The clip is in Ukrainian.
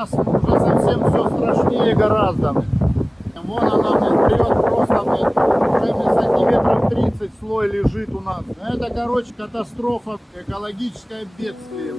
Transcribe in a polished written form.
Уже совсем все страшнее гораздо. Вон она мне прет просто, уже сантиметров 30 слой лежит у нас. Это, короче, катастрофа, экологическое бедствие.